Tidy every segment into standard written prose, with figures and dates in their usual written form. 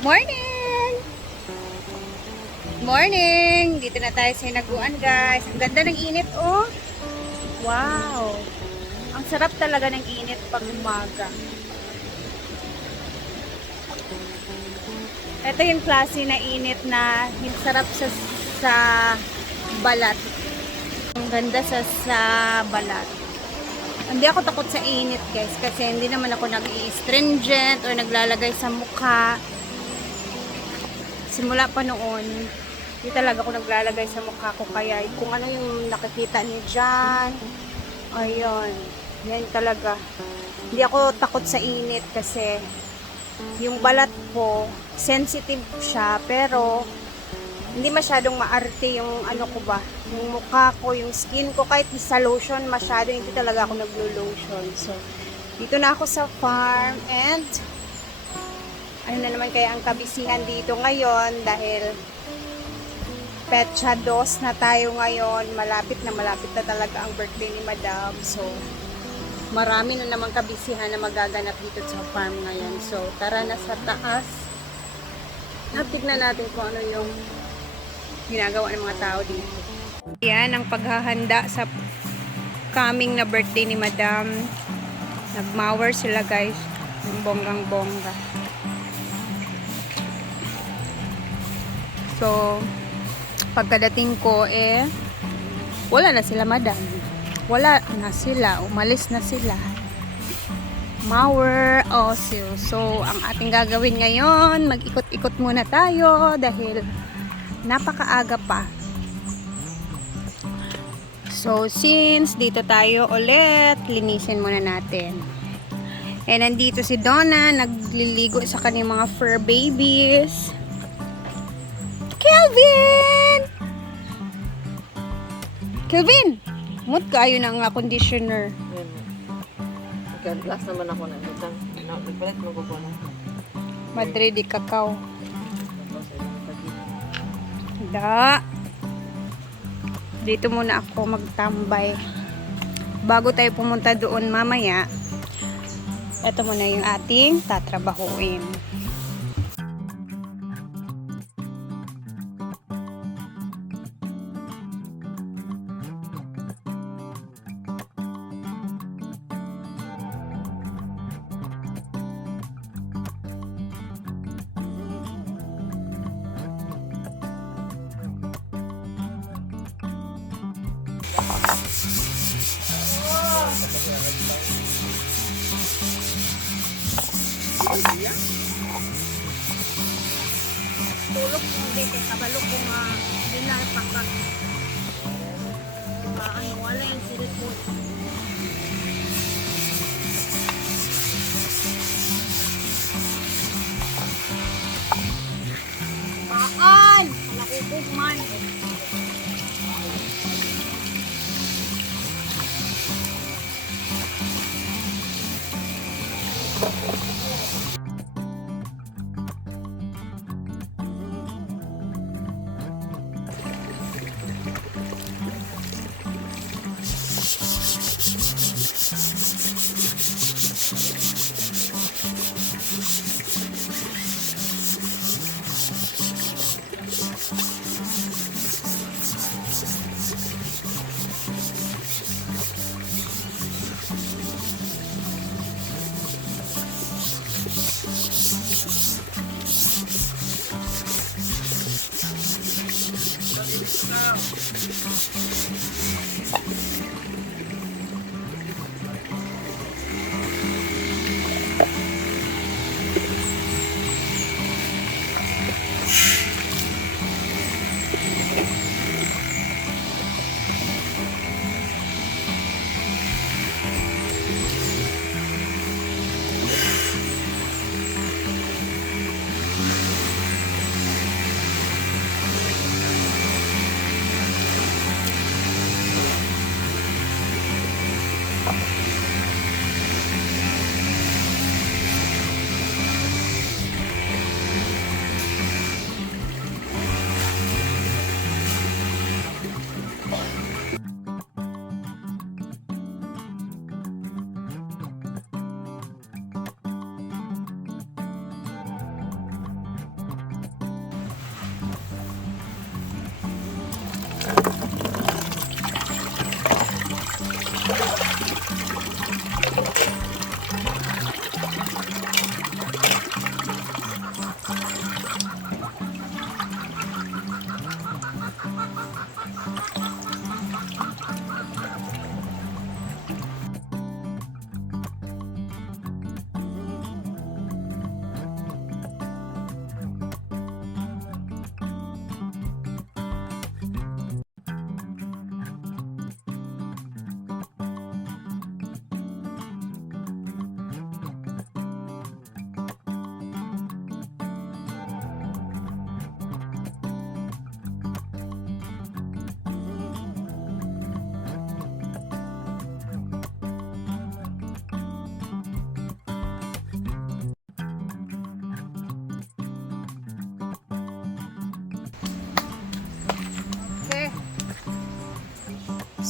Morning! Morning! Dito na tayo sa hinaguan, guys. Ang ganda ng init, oh. Wow! Ang sarap talaga ng init pag umaga. Ito yung klase na init na yung sarap sa balat. Ang ganda sa balat. Hindi ako takot sa init, guys, kasi hindi naman ako nag-i-stringent or naglalagay sa mukha. Simula pa noon, hindi talaga ako naglalagay sa mukha ko, kaya kung ano yung nakikita niyo dyan, ayun, yan talaga. Hindi ako takot sa init kasi yung balat ko, sensitive siya, pero hindi masyadong maarte yung ano ko ba, yung mukha ko, yung skin ko, kahit sa lotion masyado, hindi talaga ako naglo-lotion. So, dito na ako sa farm and ano na naman kaya ang kabisihan dito ngayon dahil Petsa 2 na tayo ngayon. Malapit na talaga ang birthday ni Madam. So, marami na naman kabisihan na magaganap dito sa farm ngayon. So, tara na sa taas. Tignan natin kung ano yung ginagawa ng mga tao dito. Yan ang paghahanda sa coming na birthday ni Madam. Nagmower sila, guys. Yung bonggang-bongga. So, pagkadating ko, wala na sila, Madam. Wala na sila. Umalis na sila. Mower also. So, ang ating gagawin ngayon, mag-ikot-ikot muna tayo dahil napakaaga pa. So, since dito tayo ulit, linisin muna natin. And nandito si Donna, nagliligo sa kanyang mga fur babies. Kelvin! Kelvin! Mut kayo ng conditioner. Nagka-glass naman ako na lutang. Nagpalit mo ko na. Madrid di cacao. Da. Dito muna ako magtambay. Bago tayo pumunta doon mamaya, ito muna yung ating tatrabahuin. Tulog mo dito, kabalok ko nga dinalpakat. Ano, wala yung silikon. Paan! Nakukog man.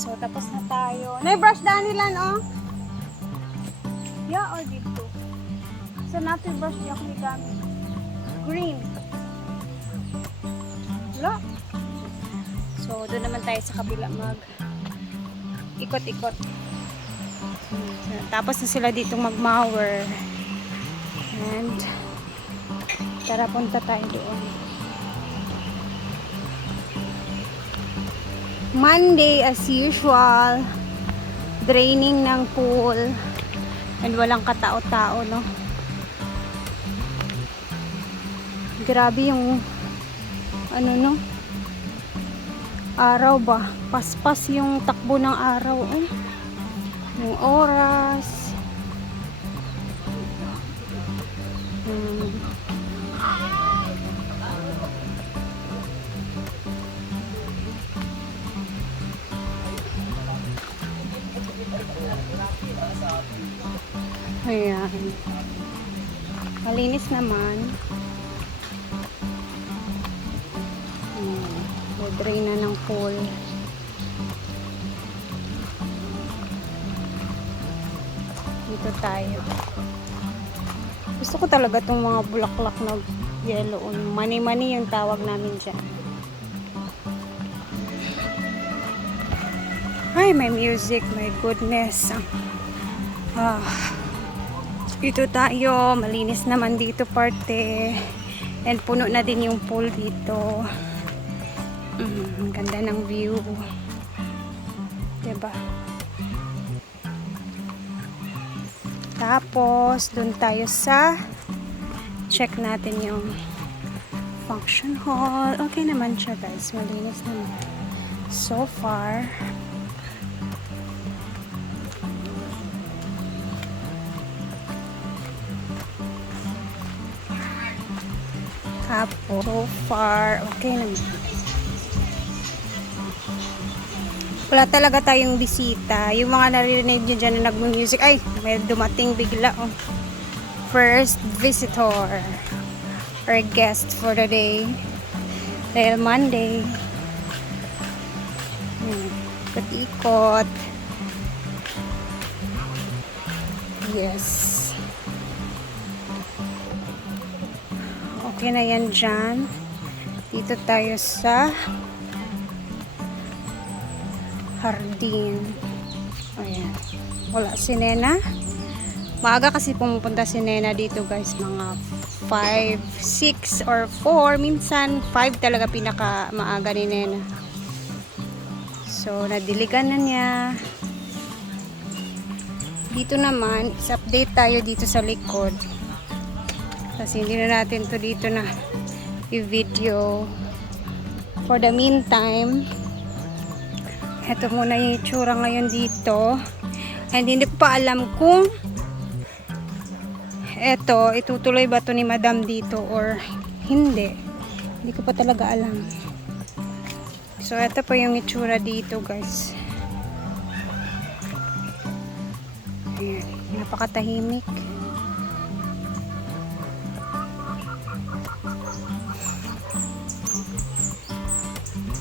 So, tapos na tayo. Na-brush Danilan, oh. Yeah, or dito? So, natin brush niya kung gamit. Green. Wala. So, doon naman tayo sa kabila mag ikot-ikot. Tapos na sila dito mag-mower. And, tara punta tayo doon. Monday as usual. Draining ng pool. And walang katao-tao, no? Grabe yung ano, no? Araw ba? Paspas yung takbo ng araw, eh. Yung oras. Ayan. Malinis naman. Drain na ng pool. Dito tayo. Gusto ko talaga itong mga bulaklak na yellow. Mani-mani yung tawag namin dyan. Ay, may music. My goodness. Dito tayo. Malinis naman dito parte. And puno na din yung pool dito. Ang ganda ng view. Diba? Tapos, dun tayo sa check natin yung function hall. Okay naman siya, guys. Malinis naman. So far. Tapos, so far, okay naman. Wala talaga tayong bisita. Yung mga naririnig nyo dyan na nag-music. Ay, may dumating bigla. Oh. First visitor. Or guest for the day. Dahil Monday. Ikot-ikot. Yes. Okay na yan dyan. Dito tayo sa hardin. Ayan. Wala si Nena. Maaga kasi pumupunta si Nena dito, guys. Mga 5, 6 or 4. Minsan 5 talaga pinaka maaga ni Nena. So, nadiligan na niya. Dito naman, is-update tayo dito sa likod. Kasi hindi na natin to dito na i-video. For the meantime, ito muna yung itsura ngayon dito. And hindi ko pa alam kung itutuloy ba to ni Madam dito or hindi. Hindi ko pa talaga alam. So, ito po yung itsura dito, guys. Ayan. Napakatahimik.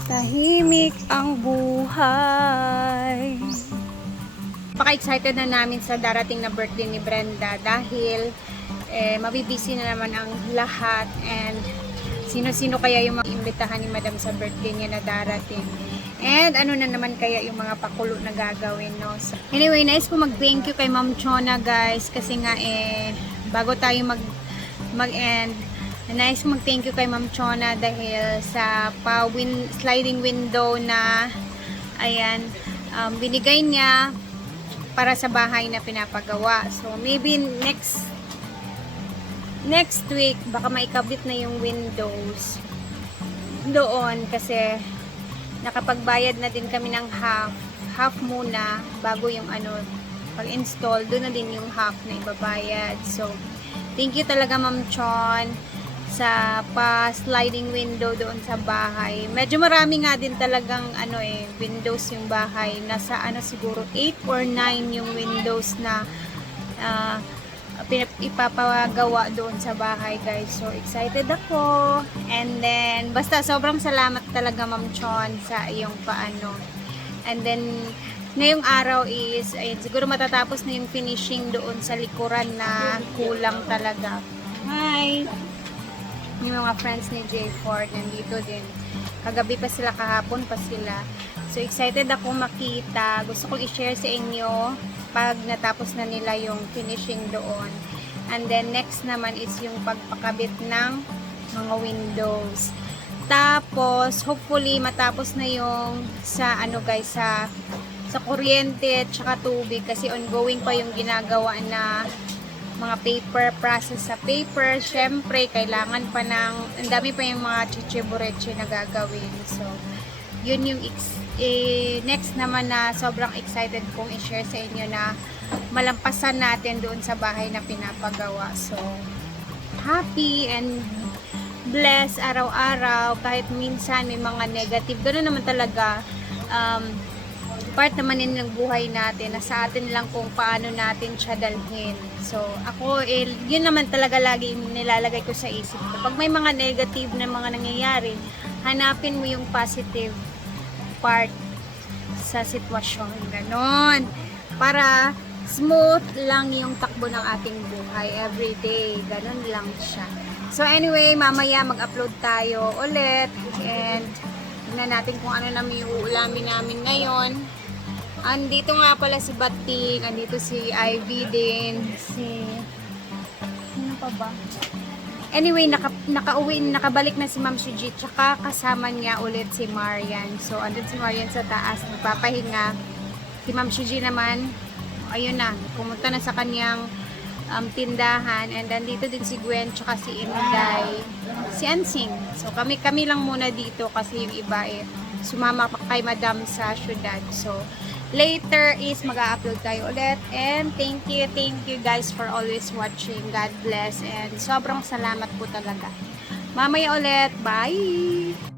Tahimik ang buhay. Napaka-excited na namin sa darating na birthday ni Brenda dahil mabibisi na naman ang lahat and sino-sino kaya yung mga imbitahan ni Madam sa birthday niya na darating. And ano na naman kaya yung mga pakulo na gagawin, no? So, anyway, nice po mag-thank you kay Ma'am Chona, guys, kasi nga bago tayo mag-end, nice mag-thank you kay Ma'am Chona dahil sa sliding window na ayan, binigay niya para sa bahay na pinapagawa. So maybe next week baka maikabit na yung windows doon kasi nakapagbayad na din kami ng half muna bago yung pag-install. Doon na din yung half na ibabayad. So thank you talaga, Ma'am Chon, sa sliding window doon sa bahay. Medyo marami nga din talagang windows yung bahay. Nasa siguro 8 or 9 yung windows na ipapagawa doon sa bahay, guys. So excited ako. And then basta sobrang salamat talaga, Ma'am Chon, sa iyong And then, ngayong araw is, ayun, siguro matatapos na yung finishing doon sa likuran na kulang talaga. Hi! Yung mga friends ni J. Ford, nandito din. Kagabi pa sila, kahapon pa sila. So, excited ako makita. Gusto kong i-share sa inyo pag natapos na nila yung finishing doon. And then, next naman is yung pagpakabit ng mga windows. Tapos, hopefully, matapos na yung sa, ano guys, sa kuryente at saka tubig. Kasi ongoing pa yung ginagawa na mga paper, process sa paper. Syempre, kailangan pa ng, ang dami pa yung mga chichibureche na gagawin. So, yun yung next naman na sobrang excited kong i-share sa inyo na malampasan natin doon sa bahay na pinapagawa. So, happy and blessed araw-araw. Kahit minsan may mga negative. Ganoon naman talaga. Part naman yun ng buhay natin na sa atin lang kung paano natin siya dalhin. So, ako, yun naman talaga lagi nilalagay ko sa isip ko. Pag may mga negative na mga nangyayari, hanapin mo yung positive part sa sitwasyon. Ganon. Para smooth lang yung takbo ng ating buhay everyday. Ganon lang siya. So, anyway, mamaya mag-upload tayo ulit. And, tignan natin kung ano namin yung uulamin namin ngayon. Andito nga pala si Bating, andito si Ivy din, ano pa ba? Anyway, nakabalik na si Ma'am Shujit, tsaka kasama niya ulit si Marian. So, andun si Marian sa taas, nagpapahinga. Si Ma'am Shujit naman, ayun na, pumunta na sa kanyang tindahan. And andito din si Gwen, tsaka si Inday, si Ansing. So, kami lang muna dito kasi yung iba sumama pa kay Madam sa syudad. So, later is mag-upload tayo ulit. And thank you guys for always watching. God bless. And sobrang salamat po talaga. Mamaya ulit. Bye!